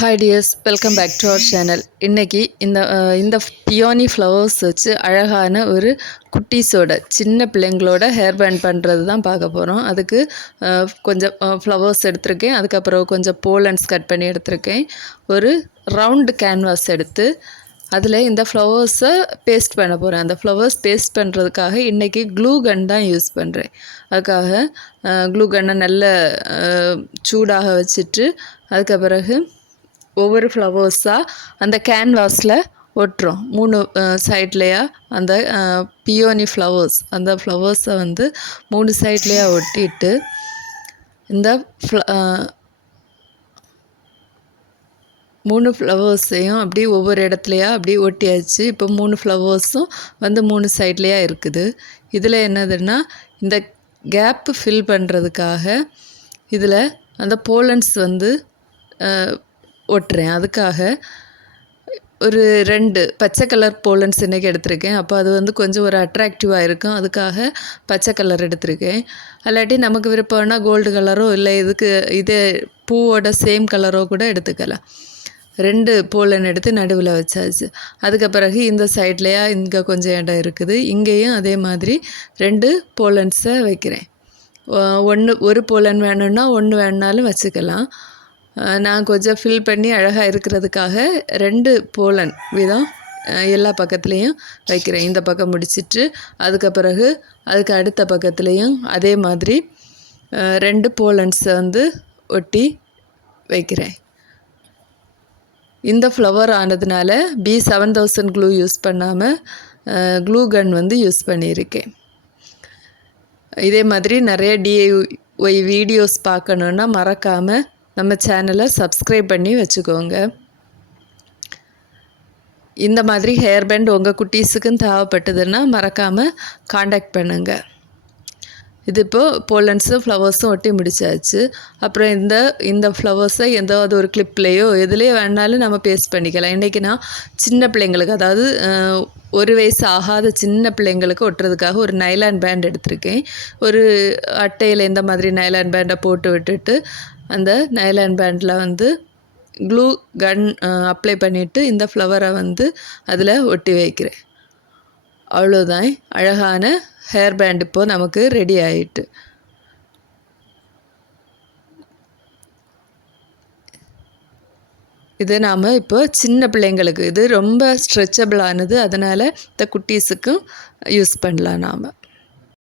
Hi dears, welcome back to our channel. இன்னைக்கு இந்த peony flowers வச்சு அழகான ஒரு குட்டீஸோட சின்ன பிள்ளைங்களோட ஹேர் பேண்ட் பண்ணுறது தான் பார்க்க போகிறோம். அதுக்கு கொஞ்சம் ஃப்ளவர்ஸ் எடுத்திருக்கேன். அதுக்கப்புறம் கொஞ்சம் போலன்ஸ் கட் பண்ணி எடுத்திருக்கேன். ஒரு ரவுண்டு கேன்வாஸ் எடுத்து அதில் இந்த ஃப்ளவர்ஸை பேஸ்ட் பண்ண போகிறேன். அந்த ஃப்ளவர்ஸ் பேஸ்ட் பண்ணுறதுக்காக இன்றைக்கி க்ளூ கன் தான் யூஸ் பண்ணுறேன். அதுக்காக க்ளூ கன்னை நல்ல சூடாக வச்சுட்டு அதுக்கு பிறகு ஒவ்வொரு ஃப்ளவர்ஸாக அந்த கேன்வாஸில் ஒட்டுறோம். 3 சைட்லேயா அந்த பியோனி ஃப்ளவர்ஸ் அந்த ஃப்ளவர்ஸை வந்து 3 சைட்லேயா ஒட்டிட்டு இந்த 3 ஃப்ளவர்ஸையும் அப்படி ஒவ்வொரு இடத்துலையா அப்படி ஒட்டியாச்சு. இப்போ 3 ஃப்ளவர்ஸும் வந்து 3 சைட்லேயா இருக்குது. இதில் என்னதுன்னா இந்த கேப்பு ஃபில் பண்ணுறதுக்காக இதில் அந்த போலன்ஸ் வந்து ஒட்டுறேன். அதுக்காக ஒரு 2 பச்சை கலர் போலன்ஸ் இன்றைக்கி எடுத்திருக்கேன். அப்போ அது வந்து கொஞ்சம் ஒரு அட்ராக்டிவாக இருக்கும். அதுக்காக பச்சை கலர் எடுத்திருக்கேன். அல்லாட்டி நமக்கு விருப்பம்னா கோல்டு கலரோ இல்லை இதே பூவோட சேம் கலரோ கூட எடுத்துக்கலாம். 2 போலன் எடுத்து நடுவில் வச்சாச்சு. அதுக்கு பிறகு இந்த சைட்லையா இங்கே கொஞ்சம் இடம் இருக்குது. இங்கேயும் அதே மாதிரி 2 போலன்ஸை வைக்கிறேன். ஒரு போலன் வேணும்னா 1 வேணுனாலும் வச்சுக்கலாம். நான் கொஞ்சம் ஃபில் பண்ணி அழகாக இருக்கிறதுக்காக 2 போலன் வீதம் எல்லா பக்கத்துலேயும் வைக்கிறேன். இந்த பக்கம் முடிச்சிட்டு அதுக்கு பிறகு அதுக்கு அடுத்த பக்கத்துலேயும் அதே மாதிரி 2 போலன்ஸை வந்து ஒட்டி வைக்கிறேன். இந்த ஃப்ளவர் ஆனதுனால B7000 க்ளூ யூஸ் பண்ணாமல் க்ளூ கன் வந்து யூஸ் பண்ணியிருக்கேன். இதே மாதிரி நிறைய DIY வீடியோஸ் பார்க்கணுன்னா மறக்காமல் நம்ம சேனலை சப்ஸ்கிரைப் பண்ணி வச்சுக்கோங்க. இந்த மாதிரி ஹேர் பேண்ட் உங்கள் குட்டீஸுக்கும் தேவைப்பட்டதுன்னா மறக்காமல் காண்டாக்ட் பண்ணுங்கள். இது இப்போது போலன்ஸும் ஃப்ளவர்ஸும் ஒட்டி முடிச்சாச்சு. அப்புறம் இந்த ஃப்ளவர்ஸை எதாவது ஒரு கிளிப்லேயோ எதுலேயோ வேணாலும் நம்ம பேஸ்ட் பண்ணிக்கலாம். இன்றைக்கி நான் சின்ன பிள்ளைங்களுக்கு, அதாவது 1 வயசு ஆகாத சின்ன பிள்ளைங்களுக்கு ஒட்டுறதுக்காக ஒரு நைலான் பேண்ட் எடுத்திருக்கேன். ஒரு அட்டையில் இந்த மாதிரி நைலான் பேண்டை போட்டு விட்டுட்டு அந்த நைலான் பேண்டில் வந்து க்ளூ கன் அப்ளை பண்ணிவிட்டு இந்த ஃப்ளவரை வந்து அதில் ஒட்டி வைக்கிறேன். அவ்வளோதான், அழகான ஹேர் பேண்ட் இப்போது நமக்கு ரெடி ஆகிட்டு. இது நாம் இப்போ சின்ன பிள்ளைங்களுக்கு, இது ரொம்ப ஸ்ட்ரெச்சபிளானது, அதனால் இந்த குட்டீஸுக்கும் யூஸ் பண்ணலாம் நாம்.